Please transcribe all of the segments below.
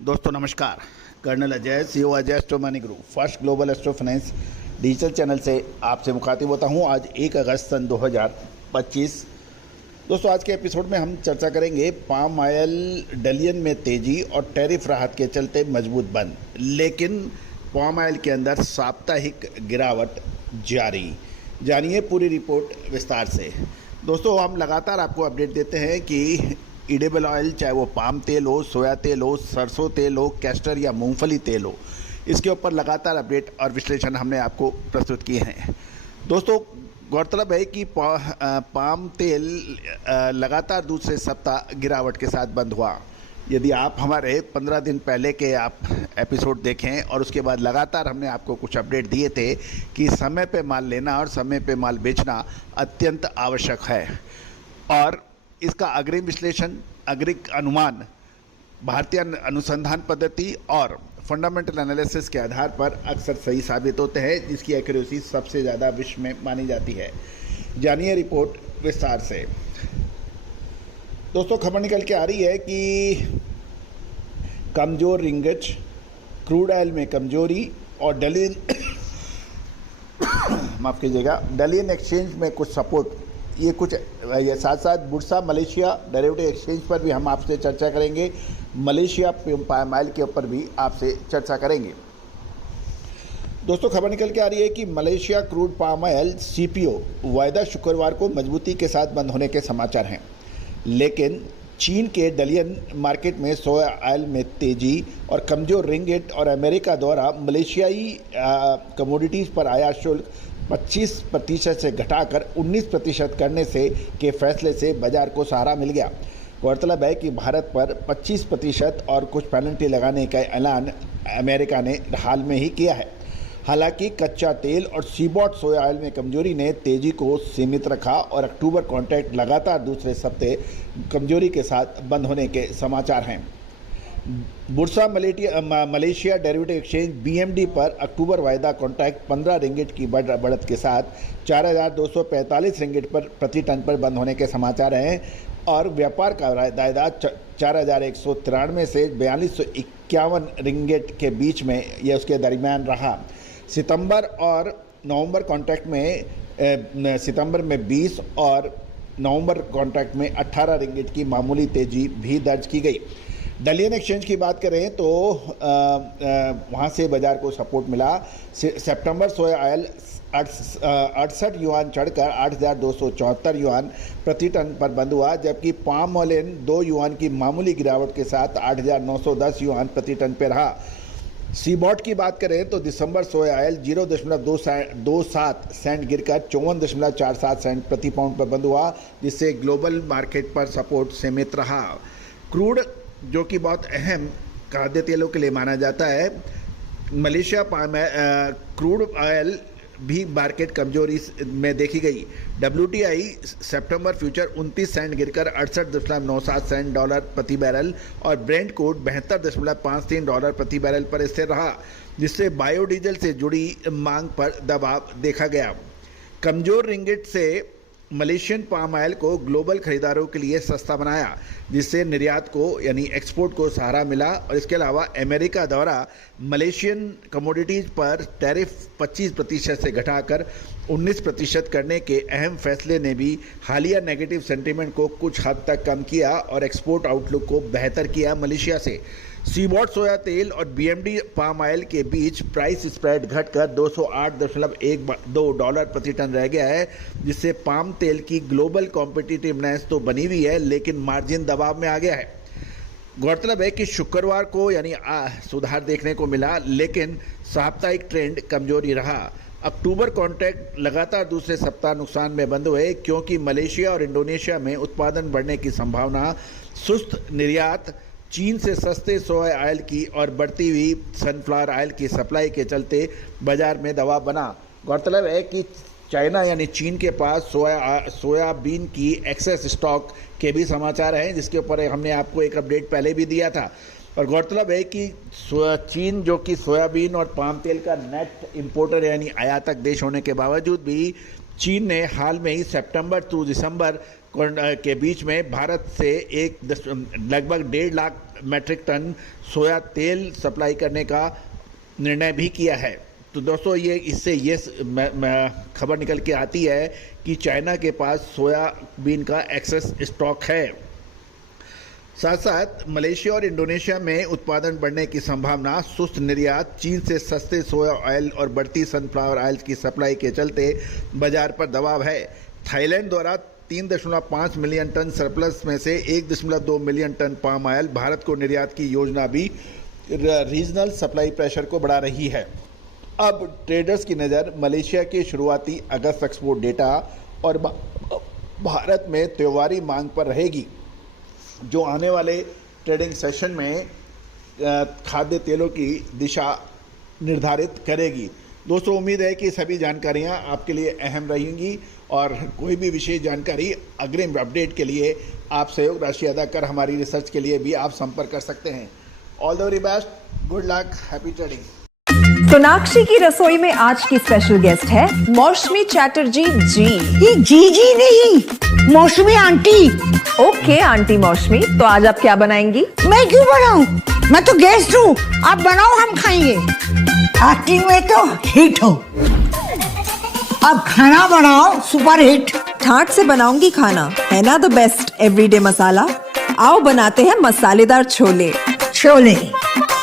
दोस्तों नमस्कार। Colonel Ajay, CEO Ajay astro money group first global astro finance digital channel से आपसे मुखातिब होता हूं। आज 1 अगस्त सन 2025। दोस्तों आज के एपिसोड में हम चर्चा करेंगे पाम ऑयल डलियन में तेजी और टैरिफ राहत के चलते मजबूत बंद, लेकिन पाम ऑयल के अंदर साप्ताहिक गिरावट जारी। जानिए पूरी रिपोर्ट विस्तार से। दोस्तों हम लगातार आपको अपडेट देते हैं कि ईडेबल ऑयल, चाहे वो पाम तेल हो, सोया तेल हो, सरसों तेल हो, कैस्टर या मूंगफली तेल हो, इसके ऊपर लगातार अपडेट और विश्लेषण हमने आपको प्रस्तुत किए हैं। दोस्तों गौरतलब है कि पाम तेल लगातार दूसरे सप्ताह गिरावट के साथ बंद हुआ। यदि आप हमारे 15 दिन पहले के आप एपिसोड देखें और उसके बाद लगातार हमने आपको कुछ अपडेट दिए थे कि समय पे माल लेना और समय पे माल बेचना अत्यंत आवश्यक है, और इसका अग्रिम विश्लेषण, अग्रिम अनुमान भारतीय अनुसंधान पद्धति और फंडामेंटल एनालिसिस के आधार पर अक्सर सही साबित होते हैं, जिसकी एक्यूरेसी सबसे ज़्यादा विश्व में मानी जाती है। जानिए रिपोर्ट विस्तार से। दोस्तों खबर निकल के आ रही है कि कमज़ोर रिंगिट, क्रूड ऑयल में कमजोरी और डलियन माफ़ कीजिएगा, डलियन एक्सचेंज में कुछ सपोर्ट, ये साथ साथ बुर्सा मलेशिया डेरिवेटिव एक्सचेंज पर भी हम आपसे चर्चा करेंगे। मलेशिया पाम ऑयल के ऊपर भी आपसे चर्चा करेंगे। दोस्तों खबर निकल के आ रही है कि Malaysia crude palm oil CPO वायदा शुक्रवार को मजबूती के साथ बंद होने के समाचार हैं, लेकिन चीन के डलियन मार्केट में सोया ऑयल में तेजी और कमजोर रिंगिट और अमेरिका द्वारा मलेशियाई कमोडिटीज़ पर आयात शुल्क 25% से घटाकर 19% करने से के फैसले से बाजार को सहारा मिल गया। गौरतलब है कि भारत पर 25% और कुछ पेनल्टी लगाने का ऐलान अमेरिका ने हाल में ही किया है। हालांकि कच्चा तेल और सीबॉट सोया ऑयल में कमजोरी ने तेजी को सीमित रखा और अक्टूबर कॉन्ट्रैक्ट लगातार दूसरे सप्ताह कमजोरी के साथ बंद होने के समाचार हैं। Bursa Malaysia derivative exchange BMD पर अक्टूबर वायदा कॉन्ट्रैक्ट 15 रिंगिट की बढ़त के साथ 4,245 रिंगिट पर प्रति टन पर बंद होने के समाचार हैं, और व्यापार का वायदा 4,193 से 4,251 रिंगिट के बीच में यह उसके दरमियान रहा। सितंबर और नवंबर कॉन्ट्रैक्ट में सितंबर में 20 और नवंबर कॉन्ट्रैक्ट में 18 रिंगिट की मामूली तेजी भी दर्ज की गई। डलियन एक्सचेंज की बात करें तो वहाँ से बाजार को सपोर्ट मिला। सितंबर सोया ऑयल 68 युआन चढ़कर 8,274 युआन प्रति टन पर बंद हुआ, जबकि पाम ऑयल 2 युआन की मामूली गिरावट के साथ 8,910 युआन प्रति टन पर रहा। सीबॉट की बात करें तो दिसंबर सोया ऑयल 0.27 सेंट गिरकर 54.47 सेंट प्रति पाउंड पर बंद हुआ, जिससे ग्लोबल मार्केट पर सपोर्ट सीमित रहा। क्रूड, जो कि बहुत अहम खाद्य तेलों के लिए माना जाता है, मलेशिया क्रूड ऑयल भी मार्केट कमजोरी में देखी गई। WTI सितंबर फ्यूचर 29 सेंट गिरकर 68.97 सेंट डॉलर प्रति बैरल और ब्रेंट क्रूड 72.53 डॉलर प्रति बैरल पर स्थिर रहा, जिससे बायोडीजल से जुड़ी मांग पर दबाव देखा गया। कमजोर रिंगिट से मलेशियन पाम ऑयल को ग्लोबल खरीदारों के लिए सस्ता बनाया, जिससे निर्यात को यानी एक्सपोर्ट को सहारा मिला, और इसके अलावा अमेरिका द्वारा मलेशियन कमोडिटीज़ पर टैरिफ 25% से घटाकर 19% करने के अहम फैसले ने भी हालिया नेगेटिव सेंटीमेंट को कुछ हद तक कम किया और एक्सपोर्ट आउटलुक को बेहतर किया। मलेशिया से सीबॉट सोया तेल और बीएमडी पाम ऑयल के बीच प्राइस स्प्रेड घटकर 208.12 डॉलर प्रति टन रह गया है, जिससे पाम तेल की ग्लोबल कॉम्पिटिटिवनेस तो बनी हुई है, लेकिन मार्जिन दबाव में आ गया है। गौरतलब है कि शुक्रवार को यानी सुधार देखने को मिला, लेकिन साप्ताहिक ट्रेंड कमजोरी रहा। अक्टूबर कॉन्ट्रैक्ट लगातार दूसरे सप्ताह नुकसान में बंद हुए, क्योंकि मलेशिया और इंडोनेशिया में उत्पादन बढ़ने की संभावना, सुस्त निर्यात, चीन से सस्ते सोया ऑयल की और बढ़ती हुई सनफ्लावर ऑयल की सप्लाई के चलते बाजार में दबाव बना। गौरतलब है कि चाइना यानी चीन के पास सोयाबीन की एक्सेस स्टॉक के भी समाचार हैं, जिसके ऊपर हमने आपको एक अपडेट पहले भी दिया था। और गौरतलब है कि चीन, जो कि सोयाबीन और पाम तेल का नेट इंपोर्टर यानी आयातक देश होने के बावजूद भी चीन ने हाल में ही सितंबर टू दिसंबर के बीच में भारत से लगभग 1.5 लाख मेट्रिक टन सोया तेल सप्लाई करने का निर्णय भी किया है। तो दोस्तों इससे खबर निकल के आती है कि चाइना के पास सोयाबीन का एक्सेस स्टॉक है। साथ साथ मलेशिया और इंडोनेशिया में उत्पादन बढ़ने की संभावना, सुस्त निर्यात, चीन से सस्ते सोया ऑयल और बढ़ती सनफ्लावर ऑयल की सप्लाई के चलते बाजार पर दबाव है। थाईलैंड द्वारा 3.5 मिलियन टन सरप्लस में से 1.2 million tonne palm oil Bharat को निर्यात की योजना भी रीजनल सप्लाई प्रेशर को बढ़ा रही है। अब ट्रेडर्स की नज़र मलेशिया के शुरुआती अगस्त एक्सपोर्ट डेटा और भारत में त्योहारी मांग पर रहेगी, जो आने वाले ट्रेडिंग सेशन में खाद्य तेलों की दिशा निर्धारित करेगी। दोस्तों, उम्मीद है कि सभी जानकारियां आपके लिए अहम रहेंगी और कोई भी विशेष जानकारी अग्रिम अपडेट के लिए आप सहयोग राशि अदा कर हमारी रिसर्च के लिए भी आप संपर्क कर सकते हैं। All the very best, good luck, happy trading. Sonakshi की रसोई में आज की स्पेशल गेस्ट है मौसमी चैटर्जी जी। ये जी नहीं, मौसमी आंटी। ओके आंटी मौसमी, तो आज आप क्या बनाएंगी? मैं क्यों बनाऊं? मैं तो गेस्ट हूँ, आप बनाओ, हम खाएंगे। एक्टिंग में तो हिट हो, अब खाना बनाओ सुपर हिट। ठाट से बनाऊंगी खाना, है ना द बेस्ट एवरीडे मसाला। आओ बनाते हैं मसालेदार छोले। छोले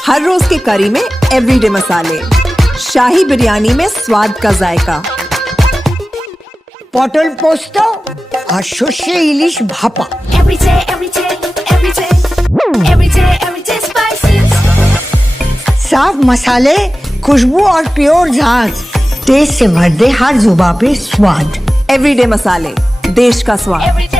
हर रोज के करी में एवरीडे मसाले, शाही बिरयानी में स्वाद का जायका। पटल पोस्तो और सर्षे इलिश भापा। साफ मसाले, खुशबू और प्योर झांझ, टेस्ट से भर दे हर जुबान पे स्वाद। एवरीडे मसाले, देश का स्वाद।